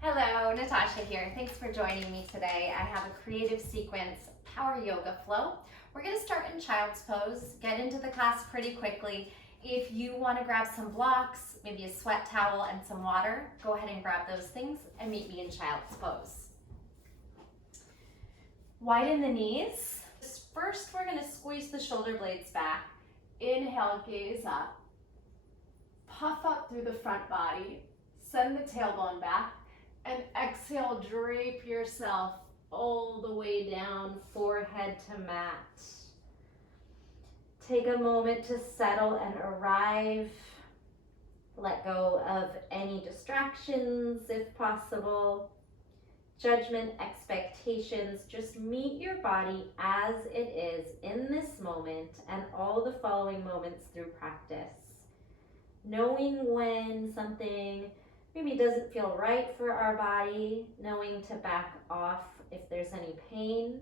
Hello, Natasha here. Thanks for joining me today. I have a creative sequence power yoga flow. We're going to start in child's pose, get into the class pretty quickly. If you want to grab some blocks, maybe a sweat towel and some water, go ahead and grab those things and meet me in child's pose. Widen the knees. First, we're going to squeeze the shoulder blades back. Inhale, gaze up. Puff up through the front body. Send the tailbone back. And exhale, drape yourself all the way down, forehead to mat. Take a moment to settle and arrive. Let go of any distractions if possible. Judgment, expectations, just meet your body as it is in this moment and all the following moments through practice. Knowing when something maybe doesn't feel right for our body, knowing to back off if there's any pain,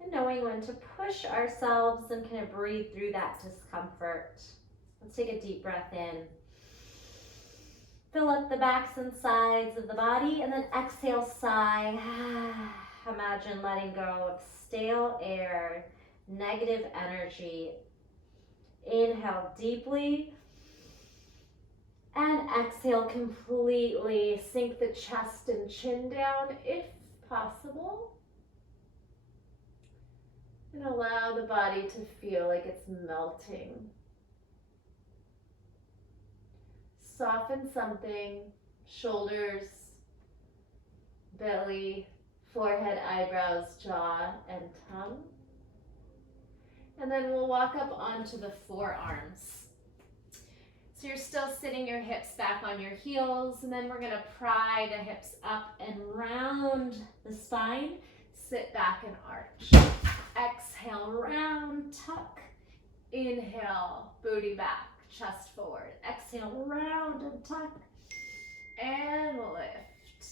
and knowing when to push ourselves and kind of breathe through that discomfort. Let's take a deep breath in. Fill up the backs and sides of the body, and then exhale, sigh. Imagine letting go of stale air, negative energy. Inhale deeply. And exhale completely. Sink the chest and chin down if possible. And allow the body to feel like it's melting. Soften something, shoulders, belly, forehead, eyebrows, jaw, and tongue. And then we'll walk up onto the forearms. So you're still sitting your hips back on your heels, and then we're going to pry the hips up and round the spine. Sit back and arch. Exhale, round, tuck. Inhale, booty back, chest forward. Exhale, round and tuck. And lift.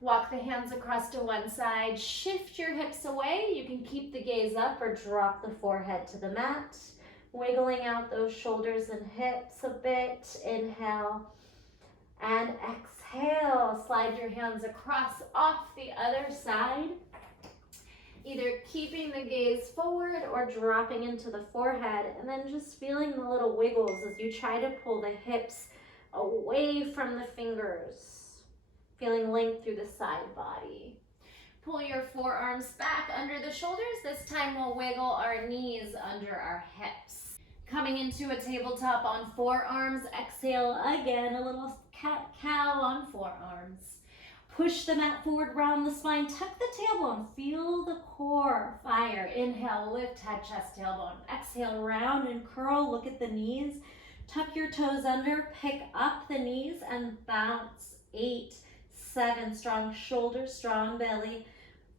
Walk the hands across to one side. Shift your hips away. You can keep the gaze up or drop the forehead to the mat. Wiggling out those shoulders and hips a bit. Inhale and exhale. Slide your hands across off the other side. Either keeping the gaze forward or dropping into the forehead, and then just feeling the little wiggles as you try to pull the hips away from the fingers. Feeling length through the side body. Pull your forearms back under the shoulders. This time we'll wiggle our knees under our hips. Coming into a tabletop on forearms. Exhale again, a little cat-cow on forearms. Push the mat forward, round the spine, tuck the tailbone, feel the core fire. Inhale, lift head, chest, tailbone. Exhale, round and curl, look at the knees. Tuck your toes under, pick up the knees and bounce. 8, 7, strong shoulders, strong belly.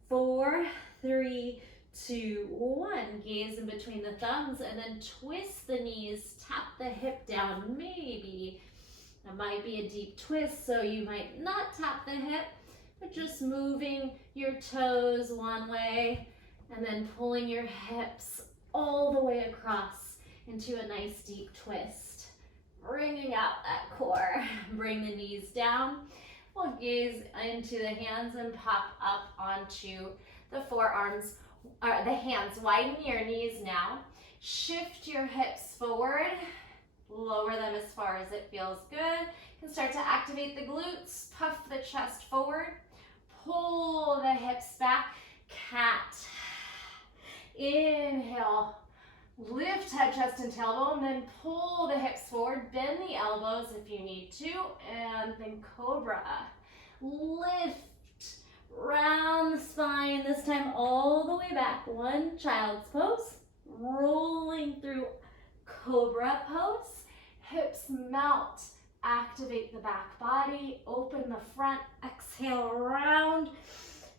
4, 3, 2, 1. Gaze in between the thumbs and then twist the knees, tap the hip down. Maybe it might be a deep twist, so you might not tap the hip, but just moving your toes one way and then pulling your hips all the way across into a nice deep twist. Bringing out that core. Bring the knees down. We'll gaze into the hands and pop up onto the forearms, or the hands. Widen your knees now. Shift your hips forward. Lower them as far as it feels good. You can start to activate the glutes. Puff the chest forward. Pull the hips back. Cat. Inhale. Lift head, chest, and tailbone. Then pull the hips forward. Bend the elbows if you need to. And then cobra. Lift. Round the spine. This time all the way back. One child's pose. Rolling through cobra pose. Hips melt, activate the back body, open the front, exhale, round,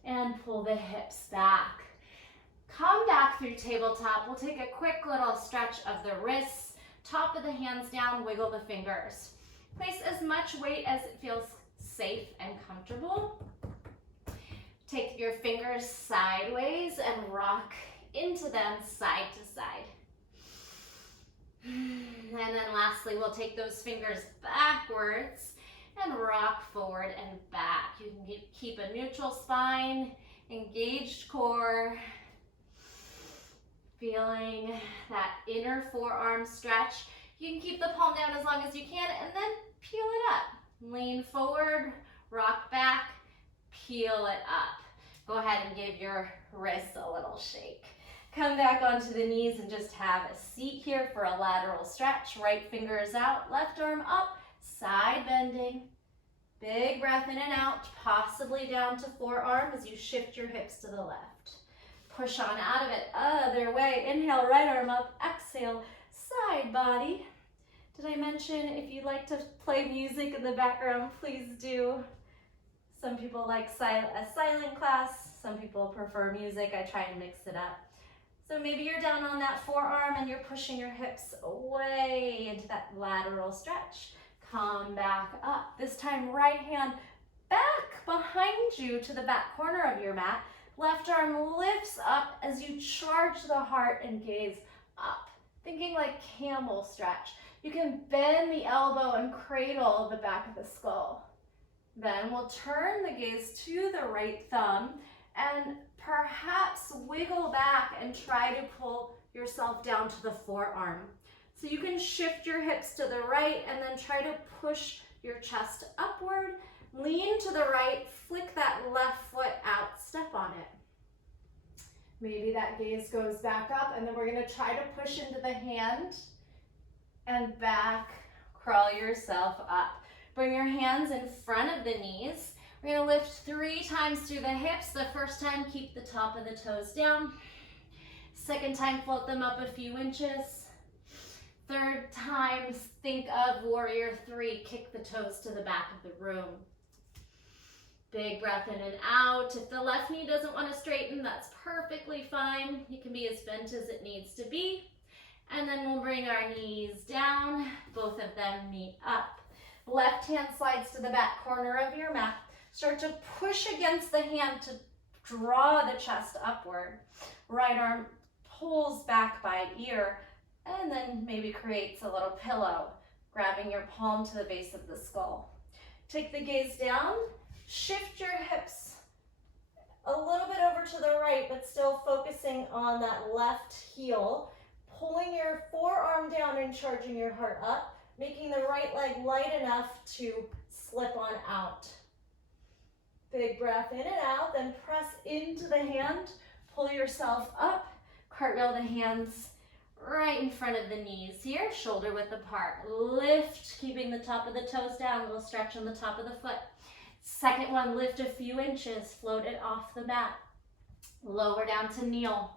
and pull the hips back. Come back through tabletop. We'll take a quick little stretch of the wrists, top of the hands down, wiggle the fingers. Place as much weight as it feels safe and comfortable. Take your fingers sideways and rock into them side to side. And then lastly, we'll take those fingers backwards and rock forward and back. You can keep a neutral spine, engaged core, feeling that inner forearm stretch. You can keep the palm down as long as you can and then peel it up. Lean forward, rock back, peel it up. Go ahead and give your wrists a little shake. Come back onto the knees and just have a seat here for a lateral stretch. Right fingers out, left arm up, side bending. Big breath in and out, possibly down to forearm as you shift your hips to the left. Push on out of it, other way. Inhale, right arm up, exhale, side body. Did I mention if you'd like to play music in the background, please do. Some people like a silent class, some people prefer music. I try and mix it up. So maybe you're down on that forearm and you're pushing your hips away into that lateral stretch. Come back up. This time, right hand back behind you to the back corner of your mat. Left arm lifts up as you charge the heart and gaze up. Thinking like camel stretch. You can bend the elbow and cradle the back of the skull. Then we'll turn the gaze to the right thumb and perhaps wiggle back and try to pull yourself down to the forearm. So you can shift your hips to the right and then try to push your chest upward. Lean to the right, flick that left foot out, step on it. Maybe that gaze goes back up and then we're gonna try to push into the hand and back, crawl yourself up. Bring your hands in front of the knees. We're gonna lift 3 times through the hips. The first time, keep the top of the toes down. Second time, float them up a few inches. Third time, think of warrior 3. Kick the toes to the back of the room. Big breath in and out. If the left knee doesn't want to straighten, that's perfectly fine. It can be as bent as it needs to be. And then we'll bring our knees down. Both of them meet up. Left hand slides to the back corner of your mat. Start to push against the hand to draw the chest upward. Right arm pulls back by ear and then maybe creates a little pillow, grabbing your palm to the base of the skull. Take the gaze down, shift your hips a little bit over to the right, but still focusing on that left heel, pulling your forearm down and charging your heart up, making the right leg light enough to slip on out. Big breath in and out, then press into the hand, pull yourself up, cartwheel the hands right in front of the knees here, shoulder width apart. Lift, keeping the top of the toes down, a little stretch on the top of the foot. Second one, lift a few inches, float it off the mat. Lower down to kneel.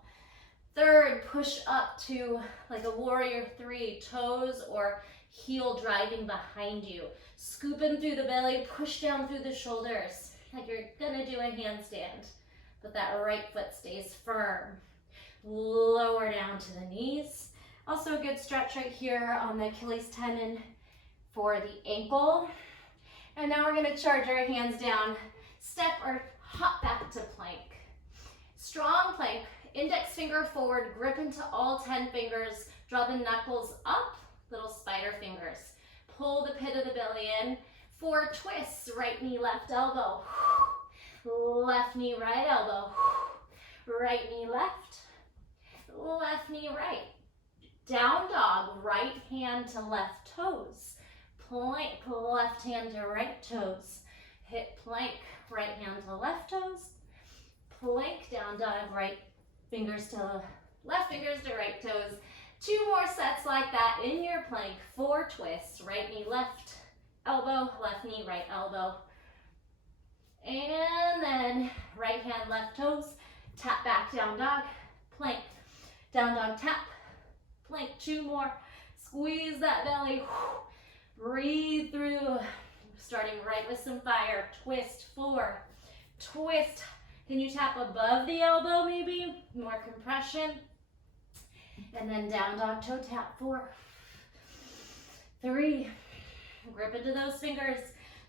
Third, push up to like a warrior 3, toes or heel driving behind you. Scoop in through the belly, push down through the shoulders, like you're gonna do a handstand, but that right foot stays firm. Lower down to the knees. Also a good stretch right here on the Achilles tendon for the ankle. And now we're gonna charge our hands down, step or hop back to plank. Strong plank, index finger forward, grip into all 10 fingers, draw the knuckles up, little spider fingers. Pull the pit of the belly in. 4 twists, right knee, left elbow. Left knee, right elbow. Right knee, left. Left knee, right. Down dog, right hand to left toes. Plank, left hand to right toes. Hip plank, right hand to left toes. Plank, down dog, right fingers to left fingers to right toes. 2 more sets like that in your plank. 4 twists, right knee, left elbow, left knee, right elbow. And then right hand, left toes, tap back, down dog, plank, down dog, tap, plank. 2 more. Squeeze that belly. Breathe through. Starting right with some fire. Twist, 4. Twist. Can you tap above the elbow maybe? More compression. And then down dog, toe tap. 4. 3. Grip into those fingers.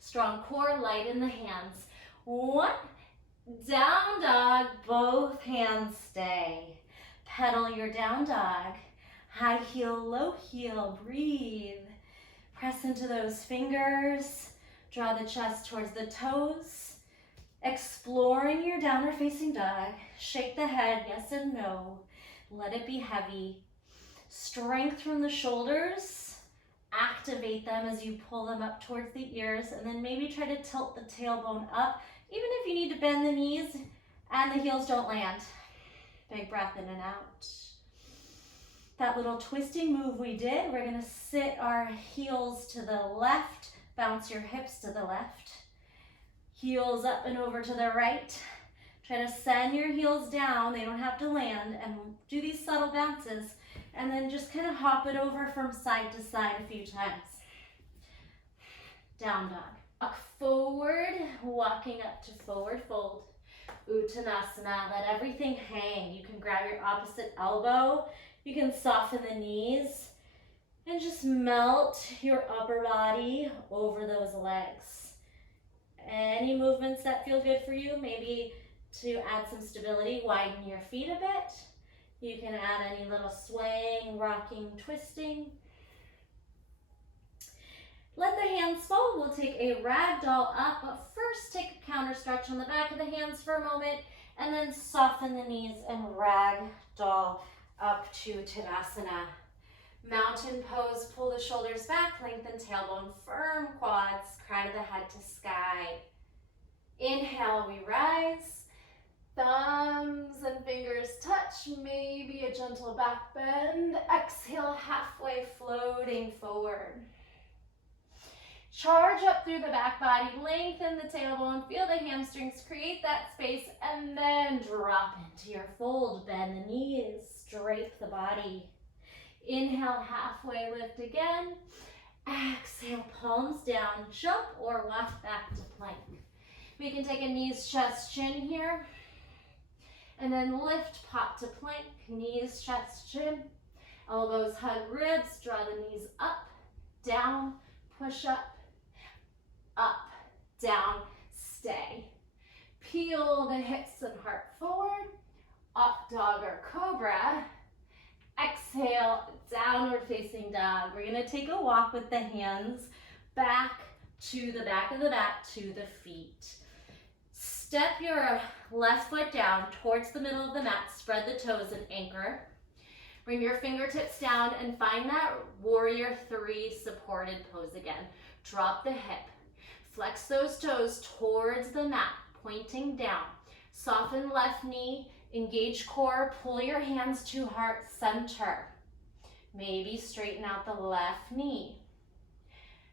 Strong core, light in the hands. 1. Down dog, both hands stay. Pedal your down dog. High heel, low heel, breathe. Press into those fingers. Draw the chest towards the toes. Exploring your downward facing dog. Shake the head, yes and no. Let it be heavy. Strength from the shoulders. Activate them as you pull them up towards the ears, and then maybe try to tilt the tailbone up, even if you need to bend the knees and the heels don't land. Big breath in and out. That little twisting move we did, we're gonna sit our heels to the left, bounce your hips to the left. Heels up and over to the right. Try to send your heels down, they don't have to land, and do these subtle bounces, and then just kind of hop it over from side to side a few times. Down dog. Walk forward, walking up to forward fold. Uttanasana, let everything hang. You can grab your opposite elbow. You can soften the knees and just melt your upper body over those legs. Any movements that feel good for you, maybe to add some stability, widen your feet a bit. You can add any little swaying, rocking, twisting. Let the hands fall. We'll take a ragdoll up, but first take a counter stretch on the back of the hands for a moment, and then soften the knees and ragdoll up to Tadasana. Mountain pose, pull the shoulders back, lengthen tailbone, firm quads, crown of the head to sky. Inhale, we rise. Thumbs and fingers touch, maybe a gentle back bend. Exhale, halfway floating forward. Charge up through the back body, lengthen the tailbone, feel the hamstrings, create that space, and then drop into your fold. Bend the knees, drape the body. Inhale, halfway lift again. Exhale, palms down, jump or walk back to plank. We can take a knees, chest, chin here. And then lift, pop to plank, knees, chest, chin. Elbows hug ribs, draw the knees up, down, push up, down, stay. Peel the hips and heart forward, up dog or cobra. Exhale, downward facing dog. We're gonna take a walk with the hands back to the back of the mat, to the feet. Step your left foot down towards the middle of the mat, spread the toes and anchor. Bring your fingertips down and find that warrior three supported pose again. Drop the hip, flex those toes towards the mat, pointing down. Soften left knee, engage core, pull your hands to heart center. Maybe straighten out the left knee.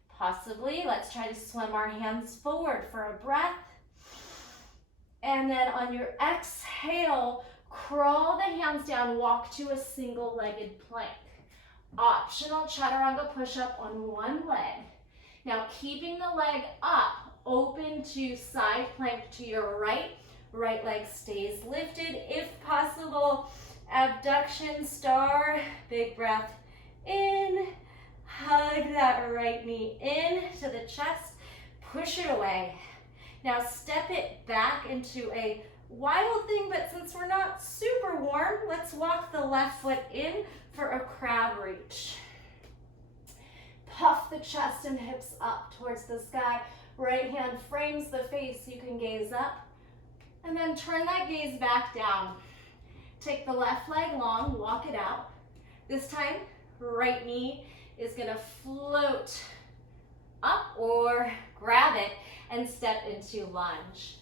Possibly, let's try to swim our hands forward for a breath. And then on your exhale, crawl the hands down, walk to a single-legged plank. Optional chaturanga push-up on one leg. Now keeping the leg up, open to side plank to your right. Right leg stays lifted. If possible, abduction star, big breath in. Hug that right knee in to the chest, push it away. Now step it back into a wild thing, but since we're not super warm, let's walk the left foot in for a crab reach. Puff the chest and hips up towards the sky. Right hand frames the face, you can gaze up. And then turn that gaze back down. Take the left leg long, walk it out. This time, right knee is gonna float up or grab it and step into lunge.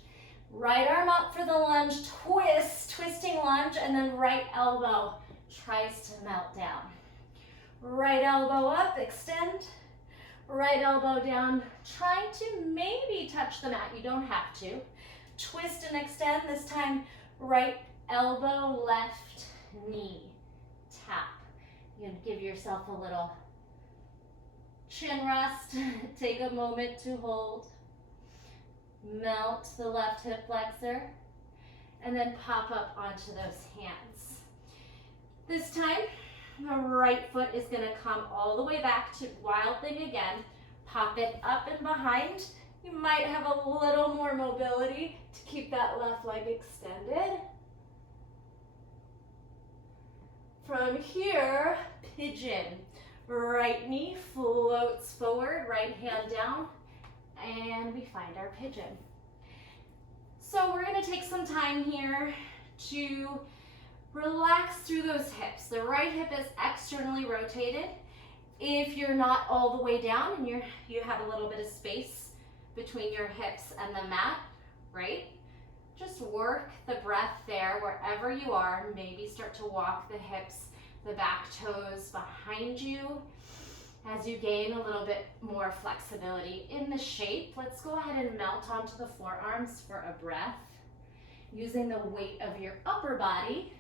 Right arm up for the lunge, twist, twisting lunge, and then right elbow tries to melt down. Right elbow up, extend. Right elbow down, trying to maybe touch the mat, you don't have to. Twist and extend, this time right elbow, left knee, tap. You can give yourself a little chin rest, take a moment to hold. Melt the left hip flexor, and then pop up onto those hands. This time, the right foot is gonna come all the way back to wild thing again. Pop it up and behind. You might have a little more mobility to keep that left leg extended. From here, pigeon. Right knee floats forward, right hand down. and we find our pigeon. So we're gonna take some time here to relax through those hips. The right hip is externally rotated. If you're not all the way down and you have a little bit of space between your hips and the mat, right? Just work the breath there wherever you are. Maybe start to walk the hips, the back toes behind you as you gain a little bit more flexibility in the shape. Let's go ahead and melt onto the forearms for a breath, using the weight of your upper body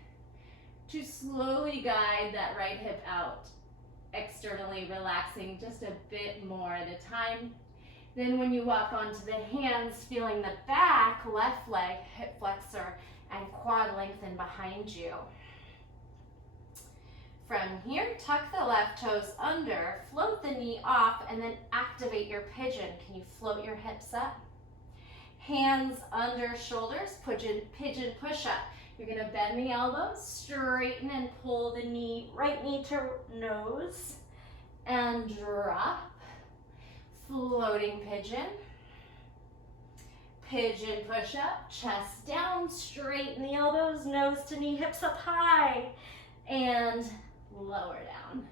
to slowly guide that right hip out, externally relaxing just a bit more at a time. Then when you walk onto the hands, feeling the back, left leg, hip flexor, and quad lengthen behind you. From here, tuck the left toes under, float the knee off, and then activate your pigeon. Can you float your hips up? Hands under shoulders, pigeon push-up. You're gonna bend the elbows, straighten and pull the knee, right knee to nose, and drop. Floating pigeon. Pigeon push-up, chest down, straighten the elbows, nose to knee, hips up high, and lower down.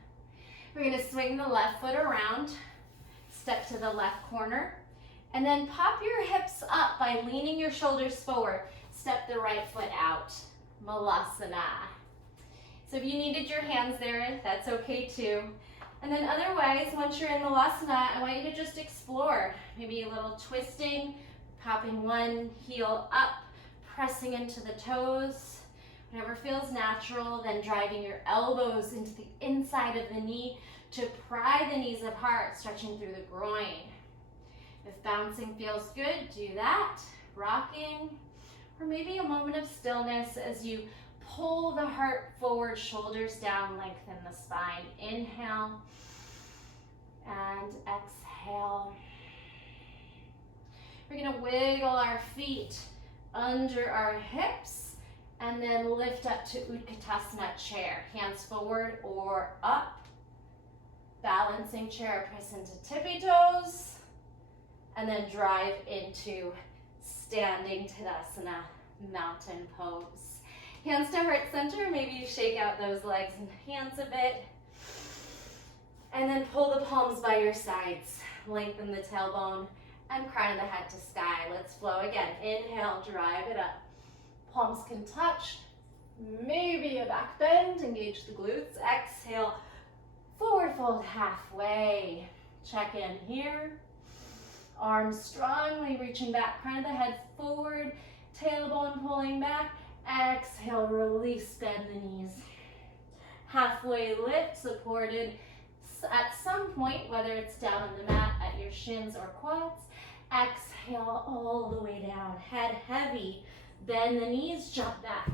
We're gonna swing the left foot around, step to the left corner, and then pop your hips up by leaning your shoulders forward. Step the right foot out, Malasana. So if you needed your hands there, that's okay too. And then otherwise, once you're in Malasana, I want you to just explore. Maybe a little twisting, popping one heel up, pressing into the toes. Whatever feels natural, then driving your elbows into the inside of the knee to pry the knees apart, stretching through the groin. If bouncing feels good, do that. Rocking, or maybe a moment of stillness as you pull the heart forward, shoulders down, lengthen the spine. Inhale and exhale. We're gonna wiggle our feet under our hips and then lift up to Utkatasana chair. Hands forward or up. Balancing chair, press into tippy toes. And then drive into standing Tadasana, mountain pose. Hands to heart center, maybe you shake out those legs and hands a bit. And then pull the palms by your sides. Lengthen the tailbone and crown of the head to sky. Let's flow again. Inhale, drive it up. Palms can touch. Maybe a back bend, engage the glutes. Exhale, forward fold halfway. Check in here. Arms strongly reaching back, crown of the head forward, tailbone pulling back. Exhale, release, bend the knees. Halfway lift, supported at some point, whether it's down on the mat at your shins or quads. Exhale all the way down, head heavy. Bend the knees, jump back.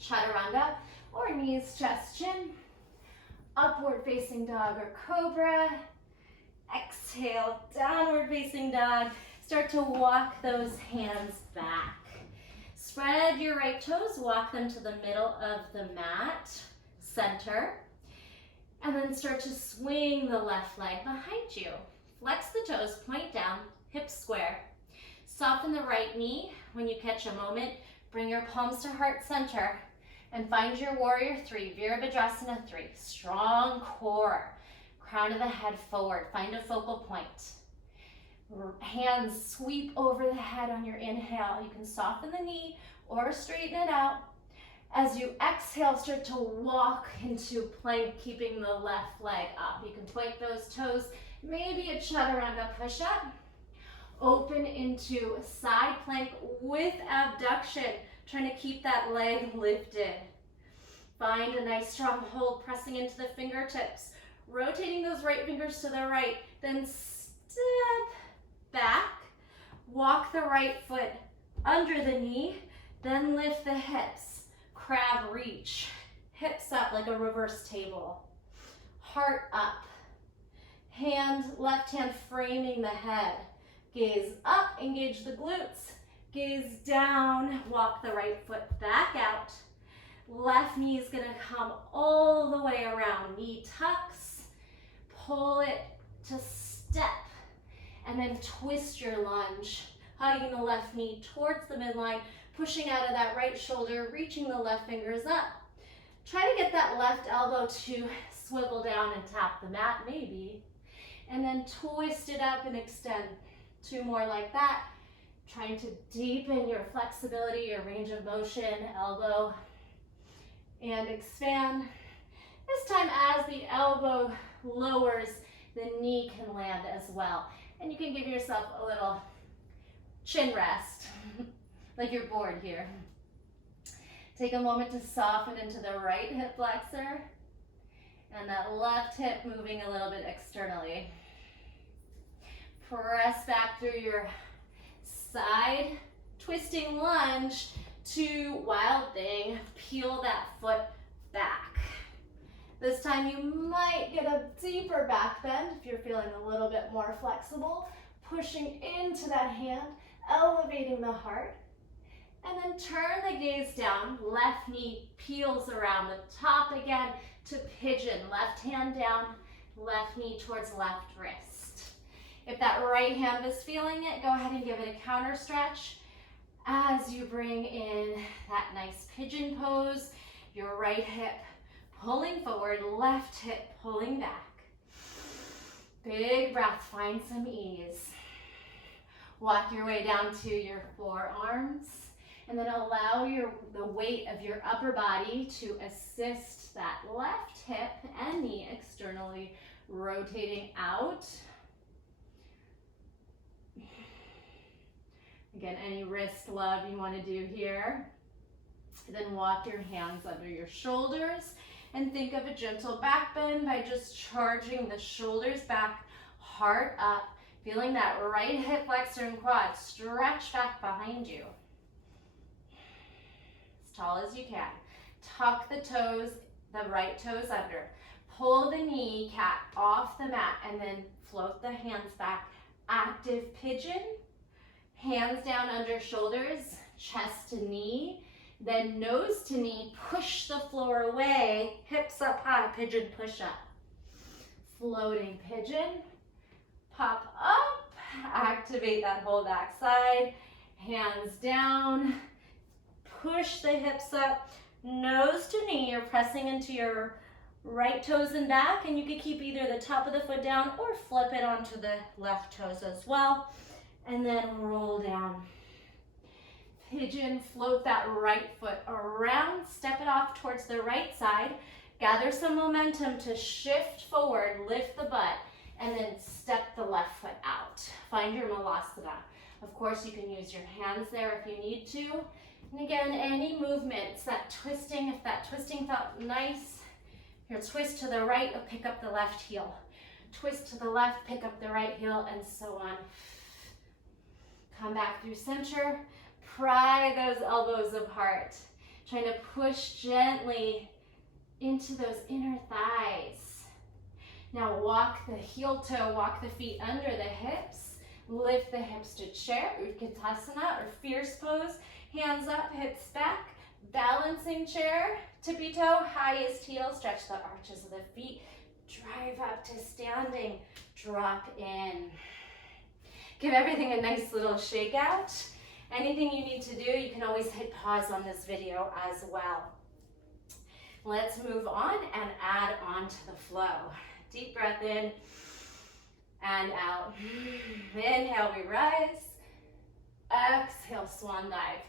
Chaturanga, or knees, chest, chin. Upward facing dog or cobra. Exhale, downward facing dog. Start to walk those hands back. Spread your right toes, walk them to the middle of the mat, center. And then start to swing the left leg behind you. Flex the toes, point down, hips square. Soften the right knee. When you catch a moment, bring your palms to heart center and find your warrior three, Virabhadrasana 3. Strong core, crown of the head forward. Find a focal point. Hands sweep over the head on your inhale. You can soften the knee or straighten it out. As you exhale, start to walk into plank, keeping the left leg up. You can point those toes, maybe a chaturanga push-up. Open into side plank with abduction, trying to keep that leg lifted. Find a nice strong hold, pressing into the fingertips, rotating those right fingers to the right, then step back, walk the right foot under the knee, then lift the hips, crab reach, hips up like a reverse table, heart up, left hand framing the head. Gaze up, engage the glutes. Gaze down, walk the right foot back out. Left knee is gonna come all the way around. Knee tucks, pull it to step, and then twist your lunge, hugging the left knee towards the midline, pushing out of that right shoulder, reaching the left fingers up. Try to get that left elbow to swivel down and tap the mat, maybe. And then twist it up and extend. 2 more like that. Trying to deepen your flexibility, your range of motion, elbow, and expand. This time as the elbow lowers, the knee can land as well. And you can give yourself a little chin rest, like you're bored here. Take a moment to soften into the right hip flexor and that left hip moving a little bit externally. Press back through your side twisting lunge to wild thing. Peel that foot back. This time you might get a deeper back bend if you're feeling a little bit more flexible. Pushing into that hand, elevating the heart. And then turn the gaze down. Left knee peels around the top again to pigeon. Left hand down, left knee towards left wrist. If that right hand is feeling it, go ahead and give it a counter stretch as you bring in that nice pigeon pose. Your right hip pulling forward, left hip pulling back. Big breath, find some ease. Walk your way down to your forearms. And then allow the weight of your upper body to assist that left hip and knee externally rotating out. Again, any wrist love you want to do here. Then walk your hands under your shoulders and think of a gentle back bend by just charging the shoulders back, heart up, feeling that right hip flexor and quad stretch back behind you. Tall as you can. Tuck the toes, the right toes under. Pull the kneecap off the mat and then float the hands back. Active pigeon. Hands down under shoulders, chest to knee. Then nose to knee, push the floor away. Hips up high, pigeon push up. Floating pigeon. Pop up. Activate that whole back side. Hands down. Push the hips up, nose to knee. You're pressing into your right toes and back, and you can keep either the top of the foot down or flip it onto the left toes as well. And then roll down. Pigeon, float that right foot around, step it off towards the right side. Gather some momentum to shift forward, lift the butt, and then step the left foot out. Find your Malasana. Of course, you can use your hands there if you need to. And again, any movements, that twisting, if that twisting felt nice, here, twist to the right or pick up the left heel. Twist to the left, pick up the right heel, and so on. Come back through center. Pry those elbows apart. Trying to push gently into those inner thighs. Now walk the heel toe, walk the feet under the hips. Lift the hips to chair, Tadasana or fierce pose. Hands up, hips back, balancing chair, tippy toe, highest heel, stretch the arches of the feet, drive up to standing, drop in. Give everything a nice little shake out. Anything you need to do, you can always hit pause on this video as well. Let's move on and add on to the flow. Deep breath in and out. Inhale, we rise. Exhale, swan dive.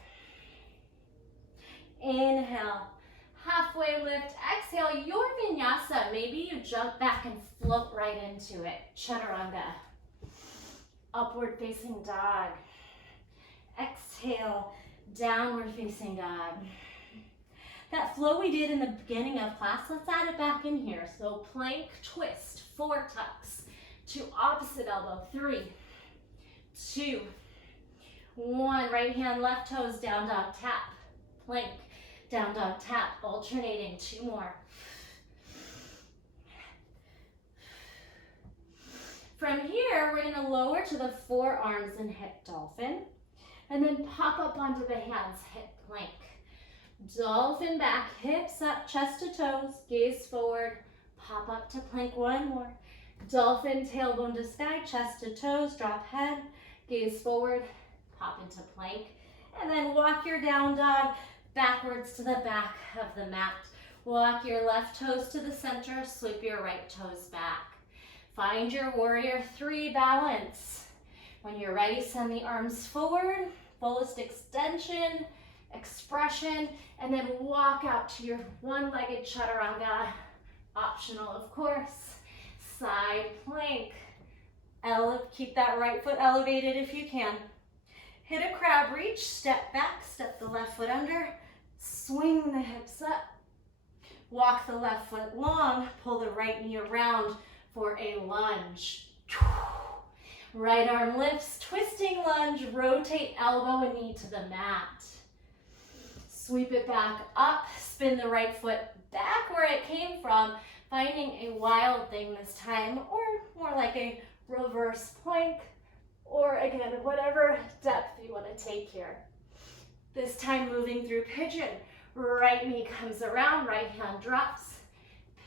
Inhale, halfway lift. Exhale, your vinyasa. Maybe you jump back and float right into it. Chaturanga. Upward facing dog. Exhale, downward facing dog. That flow we did in the beginning of class, let's add it back in here. So plank, twist, 4 tucks to opposite elbow. 3, 2, 1. Right hand, left toes, down dog, tap. Plank, down dog, tap. Alternating, 2 more. From here, we're gonna lower to the forearms and hip dolphin. And then pop up onto the hands, hip plank. Dolphin back, hips up, chest to toes, gaze forward, pop up to plank. 1 more. Dolphin, tailbone to sky, chest to toes, drop head, gaze forward, pop into plank, and then walk your down dog backwards to the back of the mat. Walk your left toes to the center, sweep your right toes back. Find your warrior 3 balance. When you're ready, send the arms forward, fullest extension, expression, and then walk out to your one-legged chaturanga. Optional, of course. Side plank. Keep that right foot elevated if you can. Hit a crab reach, step back, step the left foot under, swing the hips up. Walk the left foot long, pull the right knee around for a lunge. Right arm lifts, twisting lunge, rotate elbow and knee to the mat. Sweep it back up, spin the right foot back where it came from, finding a wild thing this time, or more like a reverse plank, or again, whatever depth you want to take here. This time moving through pigeon. Right knee comes around, right hand drops.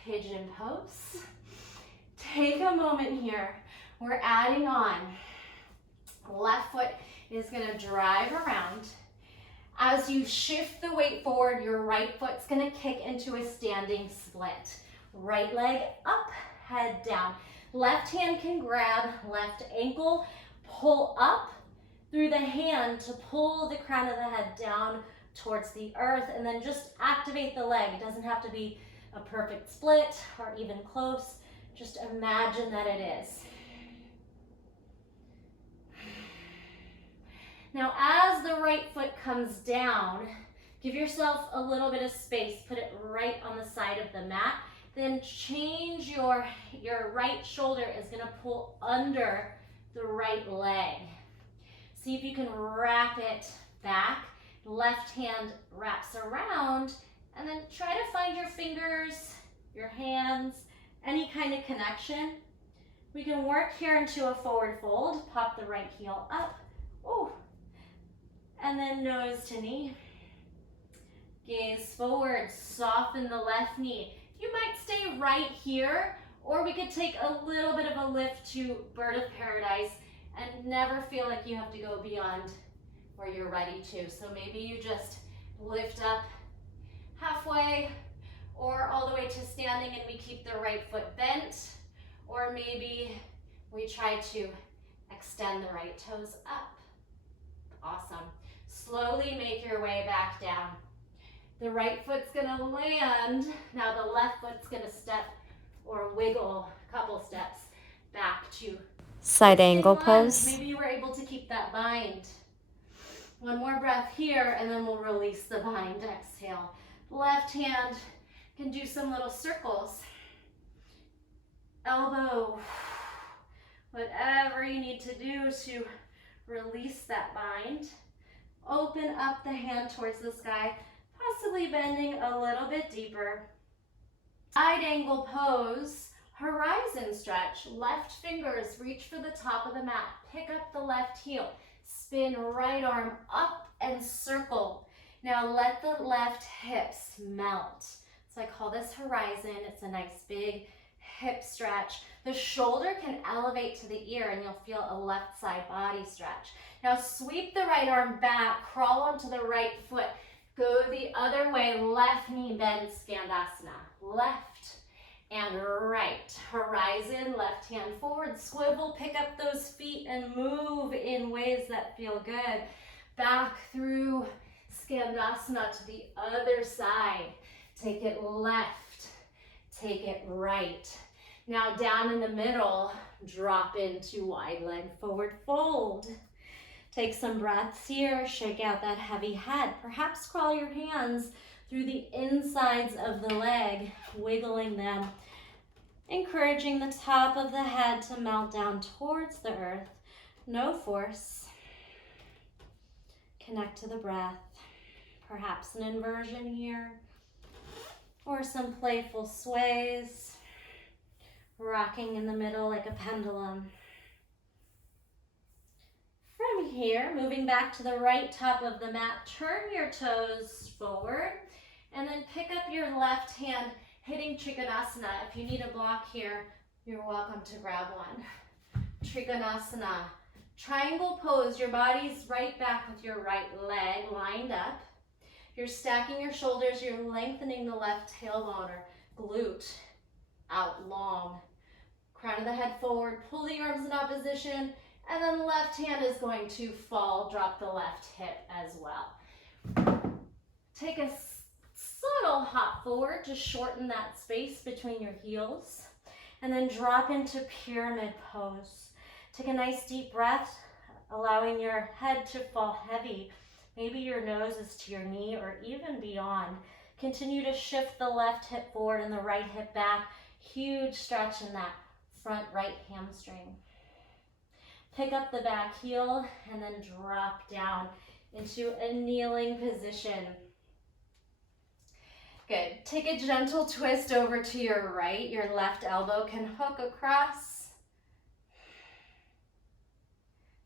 Pigeon pose. Take a moment here. We're adding on. Left foot is going to drive around. As you shift the weight forward, your right foot's going to kick into a standing split. Right leg up, head down. Left hand can grab left ankle, pull up through the hand to pull the crown of the head down towards the earth, and then just activate the leg. It doesn't have to be a perfect split or even close. Just imagine that it is. Now, as the right foot comes down, give yourself a little bit of space. Put it right on the side of the mat. Then change your right shoulder is going to pull under the right leg. See if you can wrap it back. Left hand wraps around, and then try to find your fingers, your hands, any kind of connection. We can work here into a forward fold. Pop the right heel up. Ooh. And then nose to knee. Gaze forward, soften the left knee. You might stay right here, or we could take a little bit of a lift to bird of paradise and never feel like you have to go beyond where you're ready to. So maybe you just lift up halfway or all the way to standing and we keep the right foot bent, or maybe we try to extend the right toes up. Awesome. Slowly make your way back down. The right foot's gonna land. Now the left foot's gonna step or wiggle a couple steps back to side angle pose. Maybe you were able to keep that bind. One more breath here, and then we'll release the bind. Exhale. Left hand can do some little circles. Elbow. Whatever you need to do to release that bind. Open up the hand towards the sky, possibly bending a little bit deeper. Side angle pose, horizon stretch. Left fingers reach for the top of the mat. Pick up the left heel. Spin right arm up and circle. Now let the left hips melt. So I call this horizon. It's a nice big hip stretch. The shoulder can elevate to the ear and you'll feel a left side body stretch. Now sweep the right arm back, crawl onto the right foot. Go the other way, left knee bends, Skandasana. Left and right. Horizon, left hand forward, swivel, pick up those feet and move in ways that feel good. Back through Skandasana to the other side. Take it left, take it right. Now down in the middle, drop into wide leg forward fold. Take some breaths here, shake out that heavy head. Perhaps crawl your hands through the insides of the leg, wiggling them, encouraging the top of the head to melt down towards the earth. No force. Connect to the breath. Perhaps an inversion here, or some playful sways, rocking in the middle like a pendulum. From here, moving back to the right top of the mat, turn your toes forward, and then pick up your left hand, hitting Trikonasana. If you need a block here, you're welcome to grab one. Trikonasana. Triangle pose, your body's right back with your right leg lined up. You're stacking your shoulders, you're lengthening the left tailbone or glute out long. Crown of the head forward, pull the arms in opposition, and then left hand is going to fall, drop the left hip as well. Take a subtle hop forward to shorten that space between your heels, and then drop into pyramid pose. Take a nice deep breath, allowing your head to fall heavy. Maybe your nose is to your knee or even beyond. Continue to shift the left hip forward and the right hip back. Huge stretch in that front right hamstring. Pick up the back heel and then drop down into a kneeling position. Good. Take a gentle twist over to your right. Your left elbow can hook across.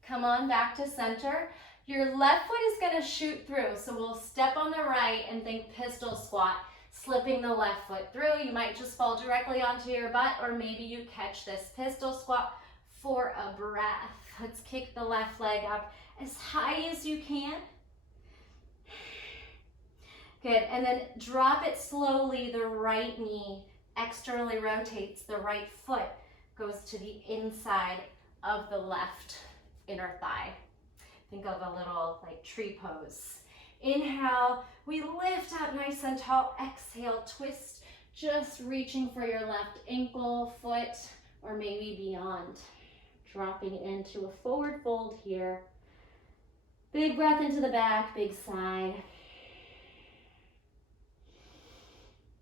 Come on back to center. Your left foot is going to shoot through, so we'll step on the right and think pistol squat, slipping the left foot through. You might just fall directly onto your butt, or maybe you catch this pistol squat for a breath. Let's kick the left leg up as high as you can. Good, and then drop it slowly. The right knee externally rotates. The right foot goes to the inside of the left inner thigh. Think of a little like tree pose. Inhale, we lift up nice and tall. Exhale, twist, just reaching for your left ankle, foot, or maybe beyond. Dropping into a forward fold here. Big breath into the back, big sigh.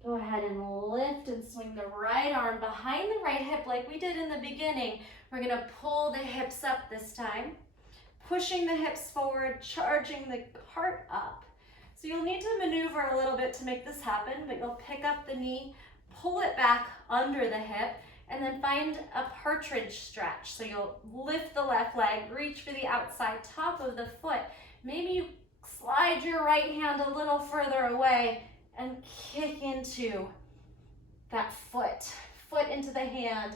Go ahead and lift and swing the right arm behind the right hip like we did in the beginning. We're gonna pull the hips up this time. Pushing the hips forward, charging the heart up. So you'll need to maneuver a little bit to make this happen, but you'll pick up the knee, pull it back under the hip, and then find a partridge stretch. So you'll lift the left leg, reach for the outside top of the foot. Maybe you slide your right hand a little further away and kick into that foot. Foot into the hand,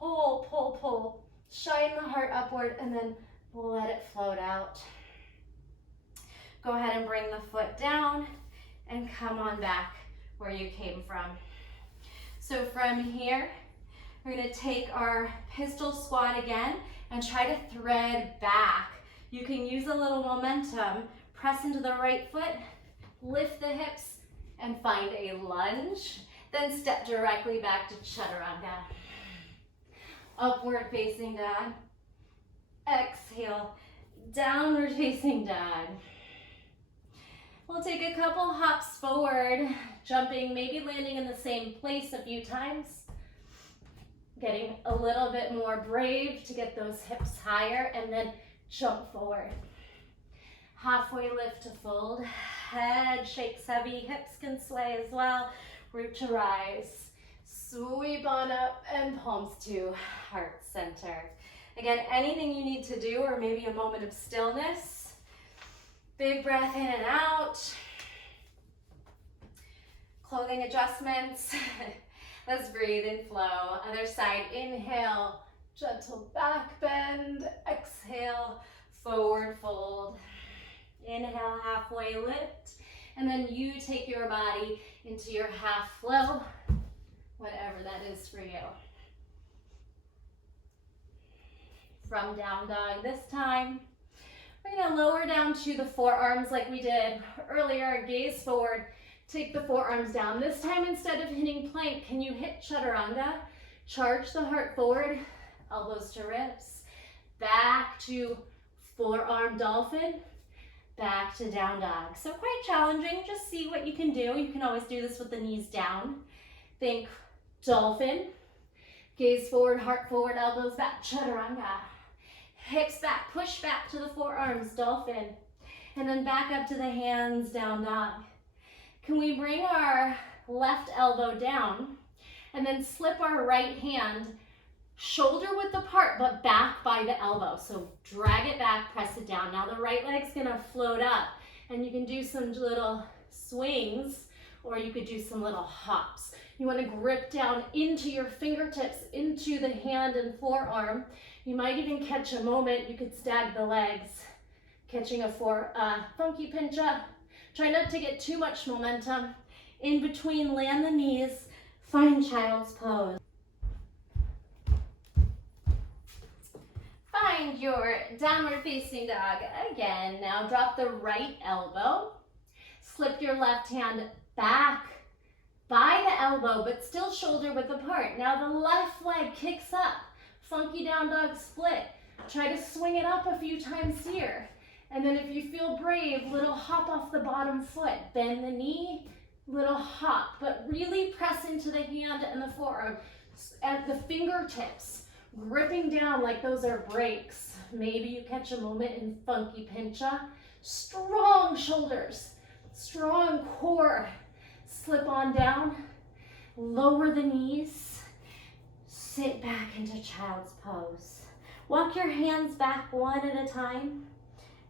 pull, pull, pull. Shine the heart upward and then let it float out. Go ahead and bring the foot down and come on back where you came from. So from here, we're going to take our pistol squat again and try to thread back. You can use a little momentum, press into the right foot, lift the hips, and find a lunge. Then step directly back to chaturanga. Upward facing dog. Exhale, downward facing dog. We'll take a couple hops forward, jumping, maybe landing in the same place a few times. Getting a little bit more brave to get those hips higher and then jump forward. Halfway lift to fold. Head shakes heavy, hips can sway as well. Root to rise. Sweep on up and palms to heart center. Again, anything you need to do or maybe a moment of stillness. Big breath in and out. Clothing adjustments. Let's breathe and flow. Other side, inhale, gentle back bend. Exhale, forward fold. Inhale, halfway lift. And then you take your body into your half flow, whatever that is for you. From down dog this time. We're gonna lower down to the forearms like we did earlier. Gaze forward, take the forearms down. This time, instead of hitting plank, can you hit chaturanga? Charge the heart forward, elbows to ribs. Back to forearm dolphin, back to down dog. So quite challenging, just see what you can do. You can always do this with the knees down. Think dolphin, gaze forward, heart forward, elbows back, chaturanga. Hips back, push back to the forearms, dolphin. And then back up to the hands, down dog. Can we bring our left elbow down and then slip our right hand shoulder width apart, but back by the elbow. So drag it back, press it down. Now the right leg's gonna float up and you can do some little swings or you could do some little hops. You want to grip down into your fingertips, into the hand and forearm. You might even catch a moment. You could stag the legs, catching a funky pinch up. Try not to get too much momentum. In between, land the knees, find child's pose. Find your downward facing dog again. Now drop the right elbow. Slip your left hand back by the elbow, but still shoulder width apart. Now the left leg kicks up. Funky down dog split. Try to swing it up a few times here. And then if you feel brave, little hop off the bottom foot. Bend the knee, little hop, but really press into the hand and the forearm at the fingertips, gripping down like those are brakes. Maybe you catch a moment in funky pincha. Strong shoulders, strong core. Slip on down, lower the knees, sit back into child's pose. Walk your hands back one at a time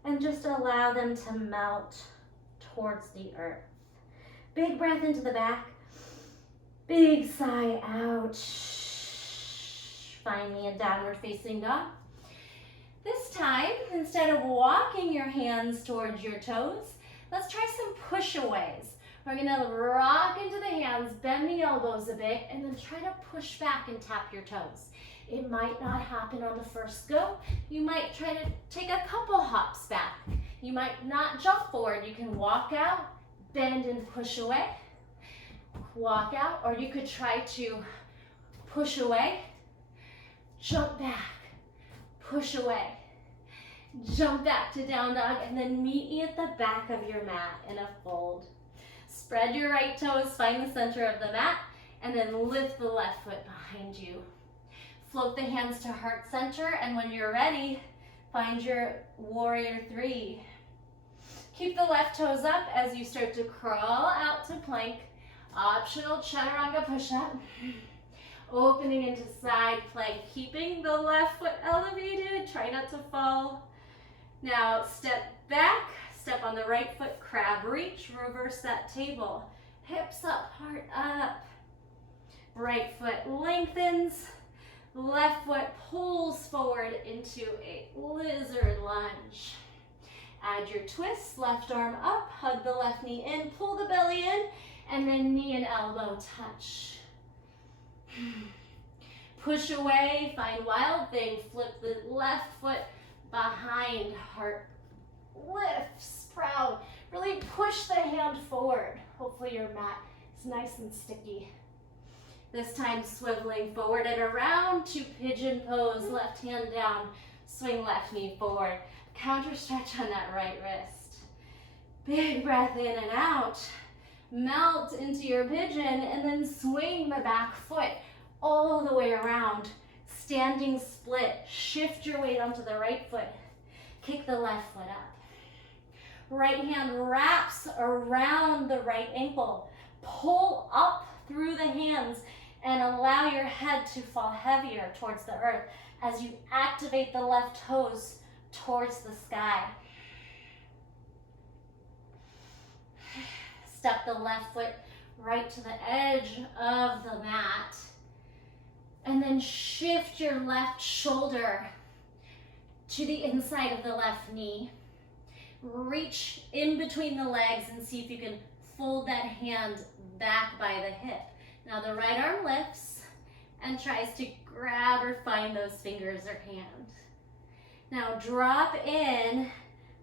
and just allow them to melt towards the earth. Big breath into the back, big sigh out. Find me a downward facing dog. This time, instead of walking your hands towards your toes, let's try some push-aways. We're gonna rock into the hands, bend the elbows a bit, and then try to push back and tap your toes. It might not happen on the first go. You might try to take a couple hops back. You might not jump forward. You can walk out, bend and push away. Walk out, or you could try to push away, jump back, push away, jump back to down dog, and then meet me at the back of your mat in a fold. Spread your right toes, find the center of the mat, and then lift the left foot behind you. Float the hands to heart center, and when you're ready, find your warrior three. Keep the left toes up as you start to crawl out to plank. Optional chaturanga push-up. Opening into side plank, keeping the left foot elevated. Try not to fall. Now step back, step on the right foot, crab reach, reverse that table. Hips up, heart up. Right foot lengthens. Left foot pulls forward into a lizard lunge. Add your twist, left arm up, hug the left knee in, pull the belly in, and then knee and elbow touch. Push away, find wild thing, flip the left foot behind, heart lifts, proud. Really push the hand forward. Hopefully your mat is nice and sticky. This time swiveling forward and around to pigeon pose, left hand down, swing left knee forward. Counter stretch on that right wrist. Big breath in and out. Melt into your pigeon and then swing the back foot all the way around. Standing split, shift your weight onto the right foot. Kick the left foot up. Right hand wraps around the right ankle. Pull up through the hands and allow your head to fall heavier towards the earth as you activate the left toes towards the sky. Step the left foot right to the edge of the mat. And then shift your left shoulder to the inside of the left knee. Reach in between the legs and see if you can fold that hand back by the hip. Now the right arm lifts and tries to grab or find those fingers or hand. Now drop in,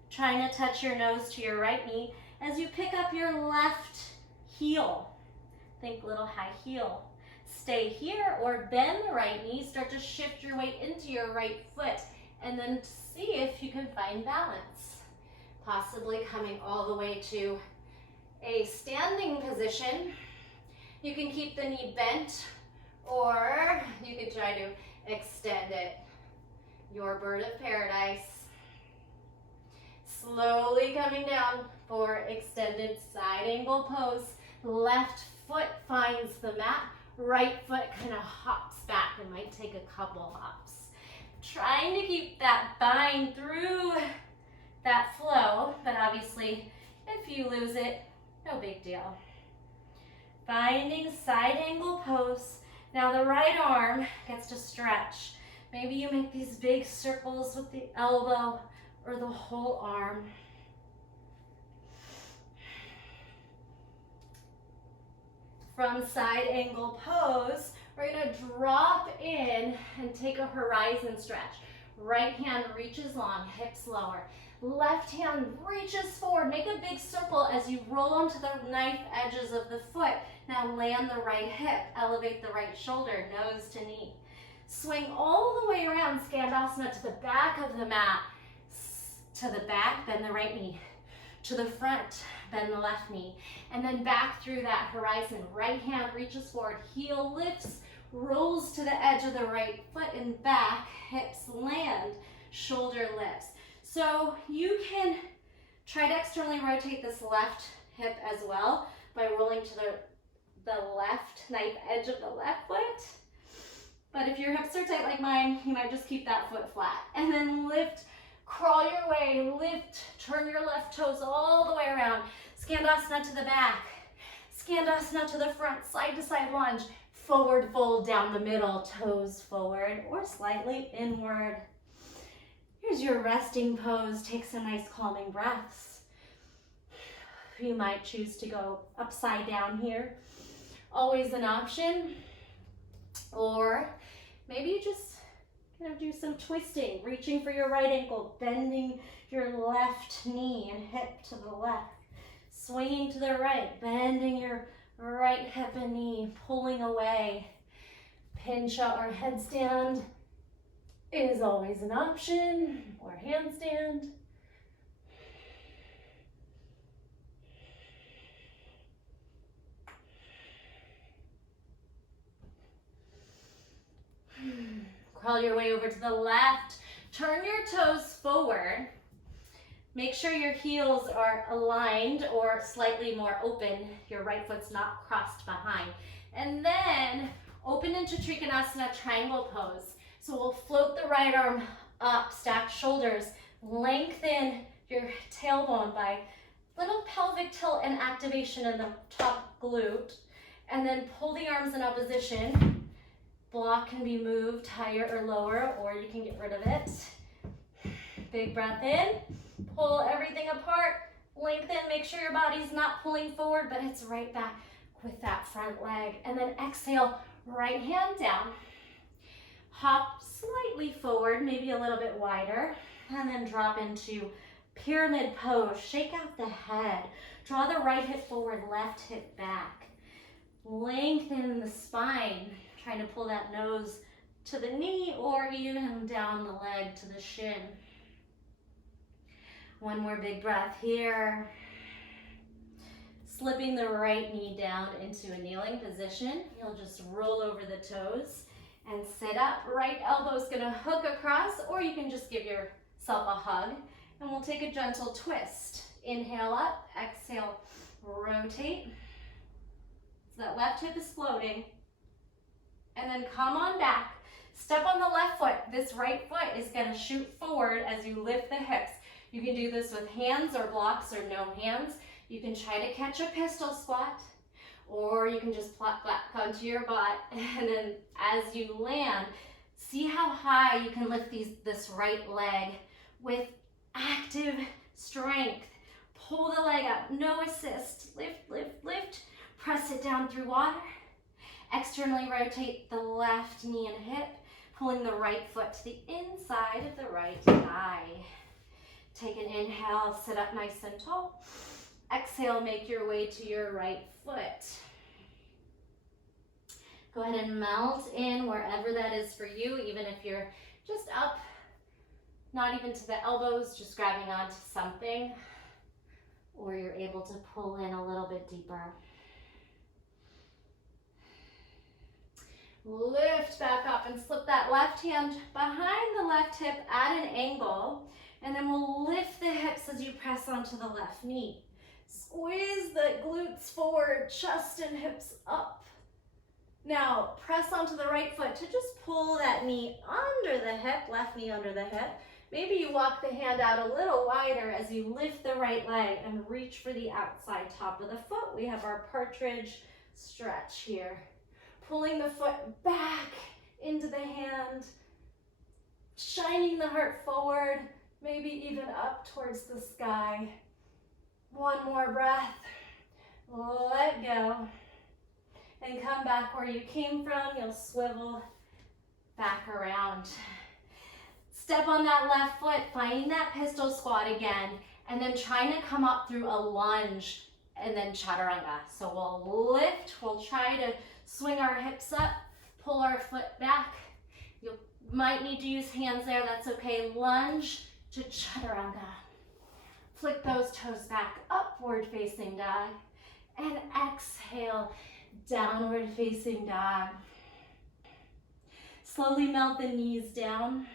trying to touch your nose to your right knee as you pick up your left heel. Think little high heel. Stay here or bend the right knee, start to shift your weight into your right foot and then see if you can find balance. Possibly coming all the way to a standing position. You can keep the knee bent or you could try to extend it. Your bird of paradise. Slowly coming down for extended side angle pose. Left foot finds the mat. Right foot kind of hops back. It might take a couple hops. Trying to keep that bind through that flow, but obviously if you lose it, no big deal. Finding side angle pose. Now the right arm gets to stretch. Maybe you make these big circles with the elbow or the whole arm. From side angle pose, we're gonna drop in and take a horizon stretch. Right hand reaches long, hips lower. Left hand reaches forward. Make a big circle as you roll onto the knife edges of the foot. Now land the right hip, elevate the right shoulder, nose to knee. Swing all the way around, Skandasana, to the back of the mat. To the back, bend the right knee. To the front, bend the left knee. And then back through that horizon. Right hand reaches forward, heel lifts, rolls to the edge of the right foot and back, hips land, shoulder lifts. So you can try to externally rotate this left hip as well by rolling to the left knife edge of the left foot. But if your hips are tight like mine, you might just keep that foot flat. And then lift, crawl your way, lift, turn your left toes all the way around. Skandasana to the back, Skandasana to the front, side to side lunge, forward fold down the middle, toes forward or slightly inward. Here's your resting pose. Take some nice calming breaths. You might choose to go upside down here. Always an option. Or maybe you just kind of do some twisting, reaching for your right ankle, bending your left knee and hip to the left, swinging to the right, bending your right hip and knee, pulling away. Pincha or headstand is always an option, or handstand. Crawl your way over to the left. Turn your toes forward. Make sure your heels are aligned or slightly more open. Your right foot's not crossed behind. And then open into Trikonasana triangle pose. So we'll float the right arm up, stack shoulders, lengthen your tailbone by little pelvic tilt and activation in the top glute, and then pull the arms in opposition. Block can be moved higher or lower, or you can get rid of it. Big breath in, pull everything apart, lengthen, make sure your body's not pulling forward, but it's right back with that front leg. And then exhale, right hand down. Hop slightly forward, maybe a little bit wider, and then drop into pyramid pose. Shake out the head. Draw the right hip forward, left hip back. Lengthen the spine, trying to pull that nose to the knee or even down the leg to the shin. One more big breath here. Slipping the right knee down into a kneeling position. You'll just roll over the toes and sit up. Right elbow's gonna hook across, or you can just give yourself a hug. And we'll take a gentle twist. Inhale up, exhale, rotate. So that left hip is floating. And then come on back. Step on the left foot. This right foot is gonna shoot forward as you lift the hips. You can do this with hands or blocks or no hands. You can try to catch a pistol squat, or you can just plop back onto your butt, and then as you land, see how high you can lift this right leg with active strength. Pull the leg up, no assist. Lift, lift, lift. Press it down through water. Externally rotate the left knee and hip, pulling the right foot to the inside of the right thigh. Take an inhale, sit up nice and tall. Exhale, make your way to your right foot. Go ahead and melt in wherever that is for you, even if you're just up, not even to the elbows, just grabbing onto something, or you're able to pull in a little bit deeper. Lift back up and slip that left hand behind the left hip at an angle, and then we'll lift the hips as you press onto the left knee. Squeeze the glutes forward, chest and hips up. Now, press onto the right foot to just pull that knee under the hip, left knee under the hip. Maybe you walk the hand out a little wider as you lift the right leg and reach for the outside top of the foot. We have our partridge stretch here. Pulling the foot back into the hand, shining the heart forward, maybe even up towards the sky. One more breath. Let go. And come back where you came from. You'll swivel back around. Step on that left foot, finding that pistol squat again, and then trying to come up through a lunge and then chaturanga. So we'll lift, we'll try to swing our hips up, pull our foot back. You might need to use hands there, that's okay. Lunge to chaturanga. Flick those toes back, upward facing dog. And exhale, downward facing dog. Slowly melt the knees down.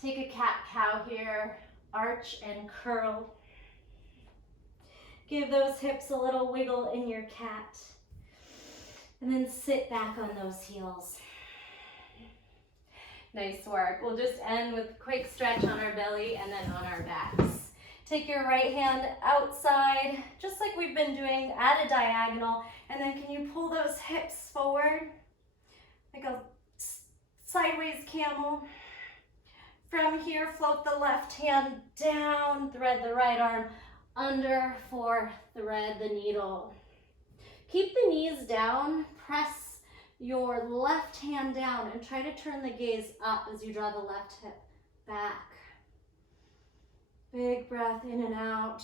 Take a cat-cow here, arch and curl. Give those hips a little wiggle in your cat. And then sit back on those heels. Nice work. We'll just end with a quick stretch on our belly and then on our backs. Take your right hand outside, just like we've been doing, at a diagonal. And then can you pull those hips forward? Like a sideways camel. From here, float the left hand down, thread the right arm under for thread the needle. Keep the knees down, press your left hand down and try to turn the gaze up as you draw the left hip back. Big breath in and out.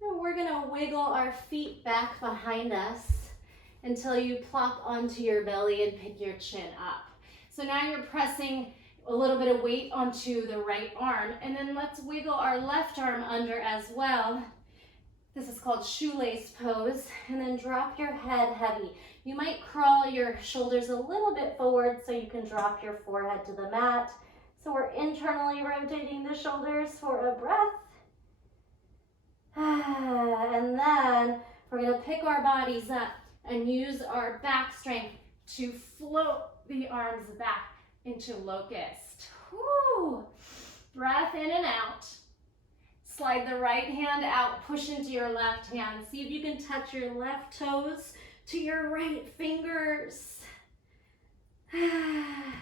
Now we're gonna wiggle our feet back behind us until you plop onto your belly and pick your chin up. So now you're pressing a little bit of weight onto the right arm, and then let's wiggle our left arm under as well. This is called Shoelace Pose, and then drop your head heavy. You might crawl your shoulders a little bit forward so you can drop your forehead to the mat. So we're internally rotating the shoulders for a breath. And then we're gonna pick our bodies up and use our back strength to float the arms back into locust. Woo. Breath in and out. Slide the right hand out, push into your left hand. See if you can touch your left toes to your right fingers. And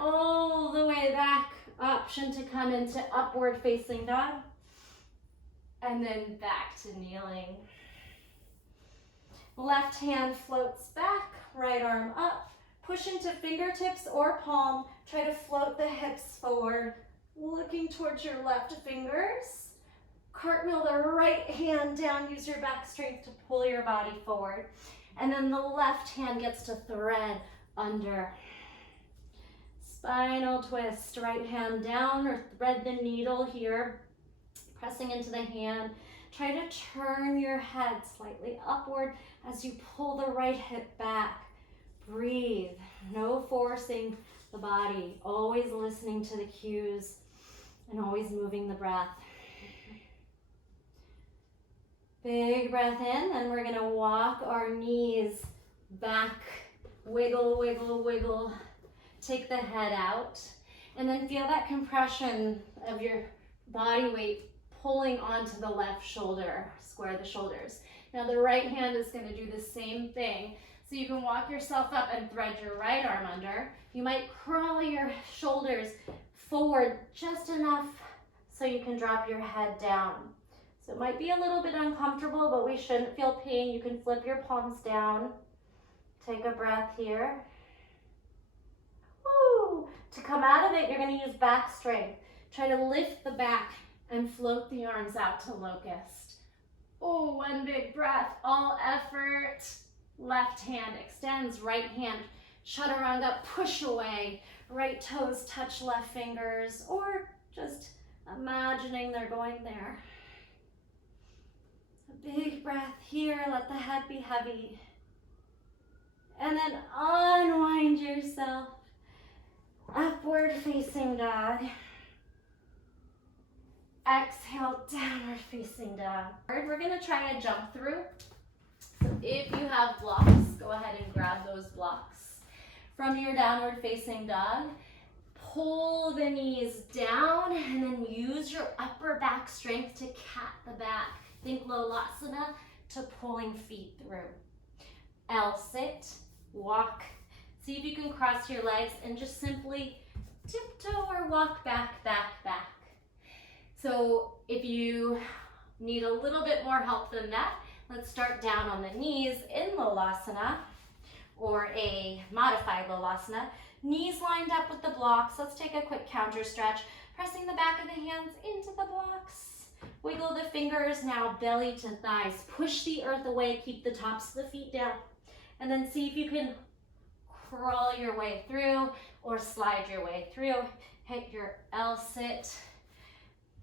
all the way back, option to come into upward facing dog. And then back to kneeling. Left hand floats back, right arm up. Push into fingertips or palm. Try to float the hips forward, looking towards your left fingers. Cartwheel the right hand down. Use your back strength to pull your body forward. And then the left hand gets to thread under. Spinal twist. Right hand down or thread the needle here. Pressing into the hand. Try to turn your head slightly upward as you pull the right hip back. Breathe. No forcing the body. Always listening to the cues and always moving the breath. Big breath in, and we're gonna walk our knees back. Wiggle, wiggle, wiggle. Take the head out. And then feel that compression of your body weight pulling onto the left shoulder. Square the shoulders. Now the right hand is gonna do the same thing. So you can walk yourself up and thread your right arm under. You might crawl your shoulders forward just enough so you can drop your head down. So it might be a little bit uncomfortable, but we shouldn't feel pain. You can flip your palms down. Take a breath here. Woo! To come out of it, you're gonna use back strength. Try to lift the back and float the arms out to locust. Oh, one big breath, all effort. Left hand extends, right hand chaturanga, push away. Right toes touch left fingers, or just imagining they're going there. A big breath here, let the head be heavy. And then unwind yourself. Upward facing dog. Exhale, downward facing dog. We're gonna try to jump through. So if you have blocks, go ahead and grab those blocks. From your downward facing dog, pull the knees down and then use your upper back strength to cat the back. Think Lolasana to pulling feet through. L sit, walk. See if you can cross your legs and just simply tiptoe or walk back, back, back. So if you need a little bit more help than that, let's start down on the knees in Lolasana or a modified Lolasana. Knees lined up with the blocks. Let's take a quick counter stretch. Pressing the back of the hands into the blocks. Wiggle the fingers, now belly to thighs. Push the earth away, keep the tops of the feet down. And then see if you can crawl your way through or slide your way through. Hit your L sit.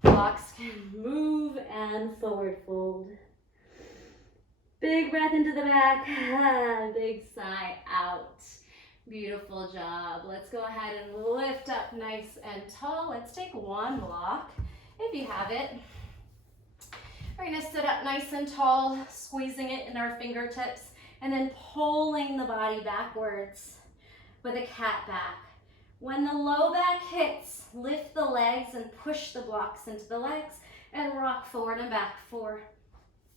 Blocks can move and forward fold. Big breath into the back, big sigh out. Beautiful job. Let's go ahead and lift up nice and tall. Let's take one block, if you have it. We're gonna sit up nice and tall, squeezing it in our fingertips, and then pulling the body backwards with a cat back. When the low back hits, lift the legs and push the blocks into the legs and rock forward and back. 4,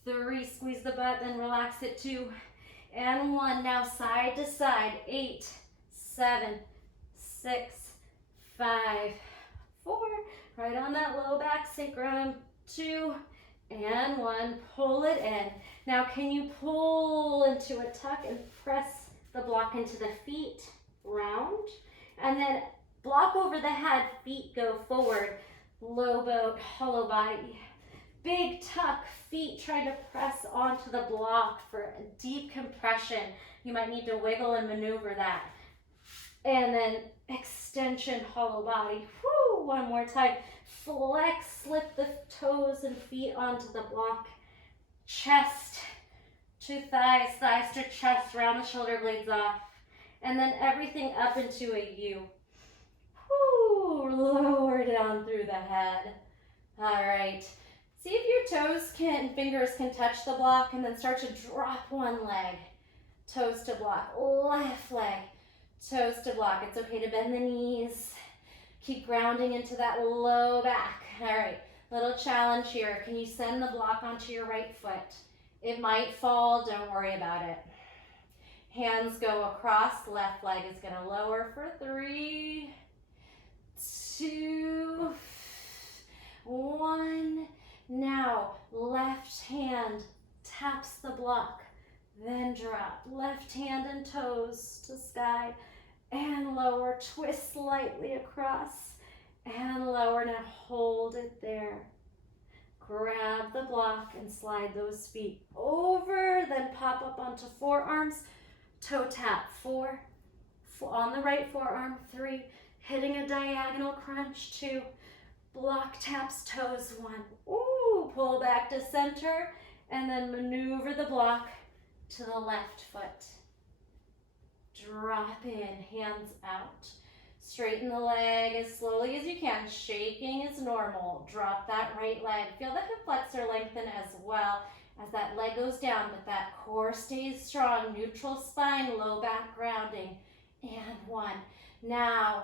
3, squeeze the butt, then relax it. 2, and 1. Now side to side. 8, 7, 6, 5, 4. Right on that low back sacrum. 2, and 1. Pull it in. Now can you pull into a tuck and press the block into the feet? Round. And then block over the head, feet go forward. Low boat, hollow body. Big tuck, feet trying to press onto the block for a deep compression. You might need to wiggle and maneuver that. And then extension, hollow body. Woo, one more time. Flex, slip the toes and feet onto the block. Chest to thighs, thighs to chest, round the shoulder blades off. And then everything up into a U. Woo, lower down through the head. All right. See if your toes fingers can touch the block, and then start to drop one leg. Toes to block, left leg, toes to block. It's okay to bend the knees. Keep grounding into that low back. All right, little challenge here. Can you send the block onto your right foot? It might fall, don't worry about it. Hands go across, left leg is gonna lower for 3, 2, 1. Now, left hand taps the block, then drop. Left hand and toes to sky and lower. Twist slightly across and lower. Now hold it there. Grab the block and slide those feet over, then pop up onto forearms. Toe tap. 4, on the right forearm. 3, hitting a diagonal crunch. 2, block taps toes. 1. Ooh, pull back to center and then maneuver the block to the left foot. Drop in, hands out. Straighten the leg as slowly as you can. Shaking is normal. Drop that right leg. Feel the hip flexor lengthen as well as that leg goes down, but that core stays strong. Neutral spine, low back grounding. And 1. Now,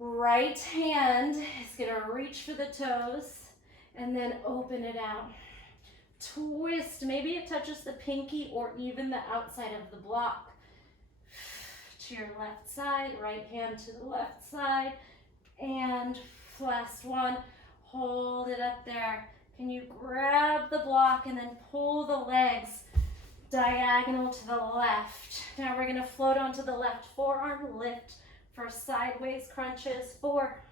right hand is gonna reach for the toes and then open it out. Twist, maybe it touches the pinky or even the outside of the block. To your left side, right hand to the left side, and last one, hold it up there. Can you grab the block and then pull the legs diagonal to the left? Now we're gonna float onto the left forearm, lift for sideways crunches. 4,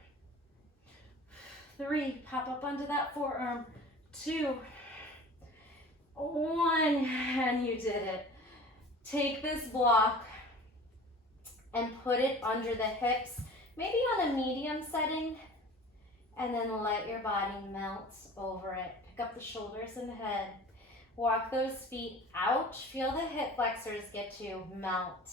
3, pop up onto that forearm. 2, 1, and you did it. Take this block and put it under the hips, maybe on a medium setting, and then let your body melt over it. Pick up the shoulders and head. Walk those feet out. Feel the hip flexors get to melt.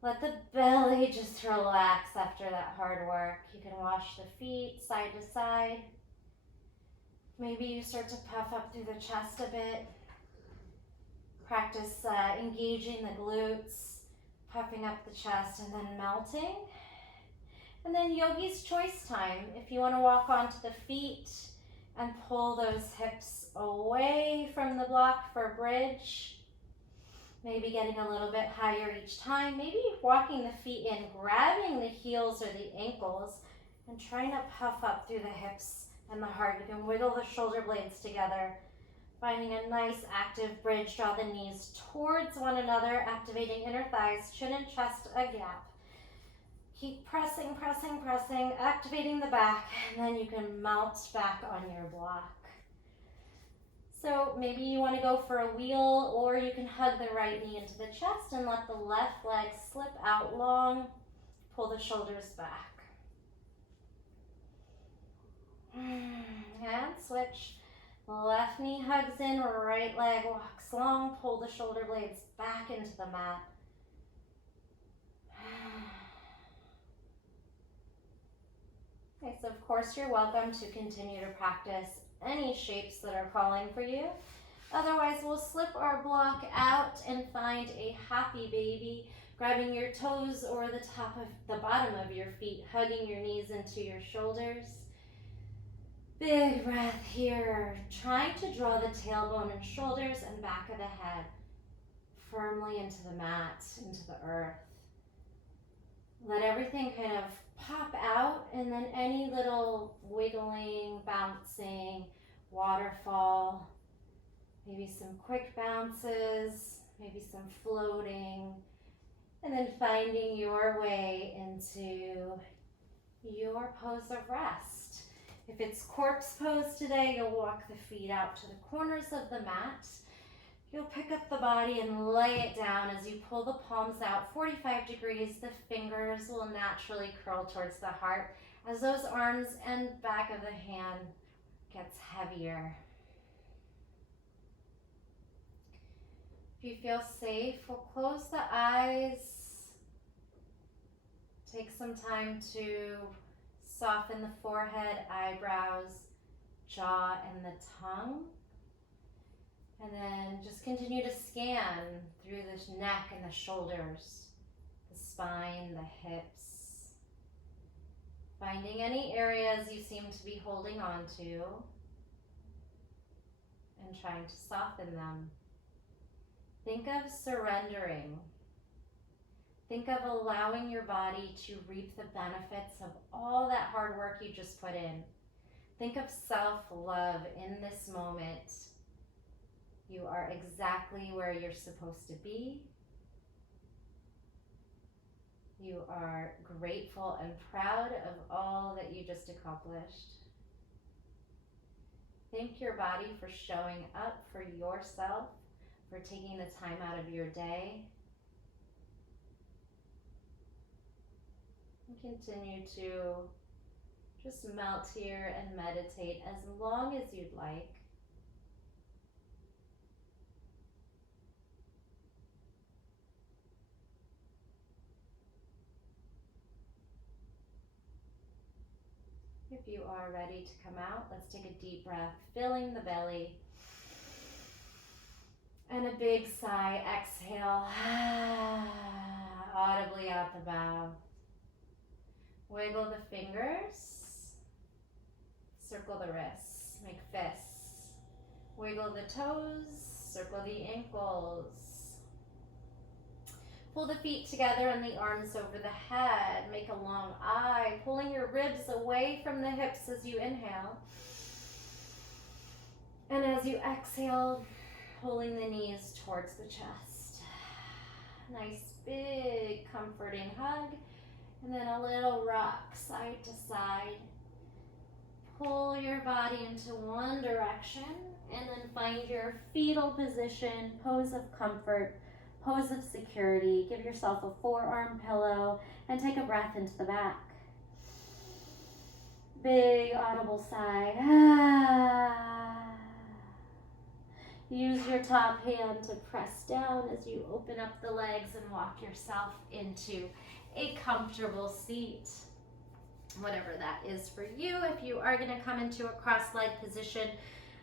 Let the belly just relax after that hard work. You can wash the feet side to side. Maybe you start to puff up through the chest a bit. Practice engaging the glutes, puffing up the chest and then melting. And then yogi's choice time. If you want to walk onto the feet and pull those hips away from the block for bridge, maybe getting a little bit higher each time, maybe walking the feet in, grabbing the heels or the ankles, and trying to puff up through the hips and the heart. You can wiggle the shoulder blades together, finding a nice active bridge. Draw the knees towards one another, activating inner thighs, chin and chest a gap. Keep pressing, pressing, pressing, activating the back, and then you can mount back on your block. So maybe you want to go for a wheel, or you can hug the right knee into the chest and let the left leg slip out long. Pull the shoulders back. And switch. Left knee hugs in, right leg walks long. Pull the shoulder blades back into the mat. Okay, so of course you're welcome to continue to practice any shapes that are calling for you. Otherwise, we'll slip our block out and find a happy baby, grabbing your toes or the top of the bottom of your feet, hugging your knees into your shoulders. Big breath here, trying to draw the tailbone and shoulders and back of the head firmly into the mat, into the earth. Let everything kind of pop out, and then any little wiggling, bouncing, waterfall, maybe some quick bounces, maybe some floating, and then finding your way into your pose of rest. If it's corpse pose today, you'll walk the feet out to the corners of the mat. You'll pick up the body and lay it down. As you pull the palms out 45 degrees, the fingers will naturally curl towards the heart as those arms and back of the hand gets heavier. If you feel safe, we'll close the eyes. Take some time to soften the forehead, eyebrows, jaw, and the tongue. And then just continue to scan through the neck and the shoulders, the spine, the hips. Finding any areas you seem to be holding on to and trying to soften them. Think of surrendering. Think of allowing your body to reap the benefits of all that hard work you just put in. Think of self-love in this moment. You are exactly where you're supposed to be. You are grateful and proud of all that you just accomplished. Thank your body for showing up for yourself, for taking the time out of your day. And continue to just melt here and meditate as long as you'd like. If you are ready to come out, let's take a deep breath, filling the belly. And a big sigh, exhale, audibly out the mouth. Wiggle the fingers, circle the wrists, make fists. Wiggle the toes, circle the ankles. Pull the feet together and the arms over the head. Make a long eye, pulling your ribs away from the hips as you inhale. And as you exhale, pulling the knees towards the chest. Nice big comforting hug. And then a little rock side to side. Pull your body into one direction and then find your fetal position, pose of comfort, pose of security. Give yourself a forearm pillow and take a breath into the back. Big audible sigh. Use your top hand to press down as you open up the legs and walk yourself into a comfortable seat, whatever that is for you. If you are going to come into a cross-leg position,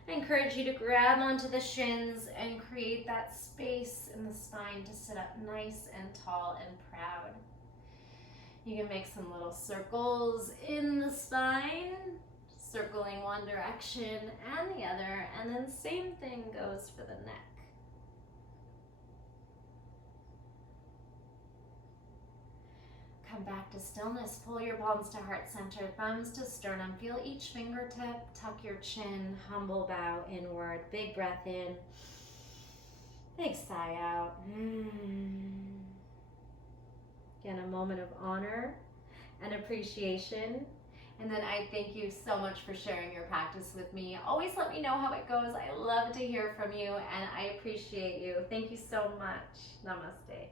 I encourage you to grab onto the shins and create that space in the spine to sit up nice and tall and proud. You can make some little circles in the spine, circling one direction and the other, and then same thing goes for the neck. Come back to stillness. Pull your palms to heart center, thumbs to sternum. Feel each fingertip. Tuck your chin. Humble bow inward. Big breath in. Big sigh out. Again, a moment of honor and appreciation. And then I thank you so much for sharing your practice with me. Always let me know how it goes. I love to hear from you and I appreciate you. Thank you so much. Namaste.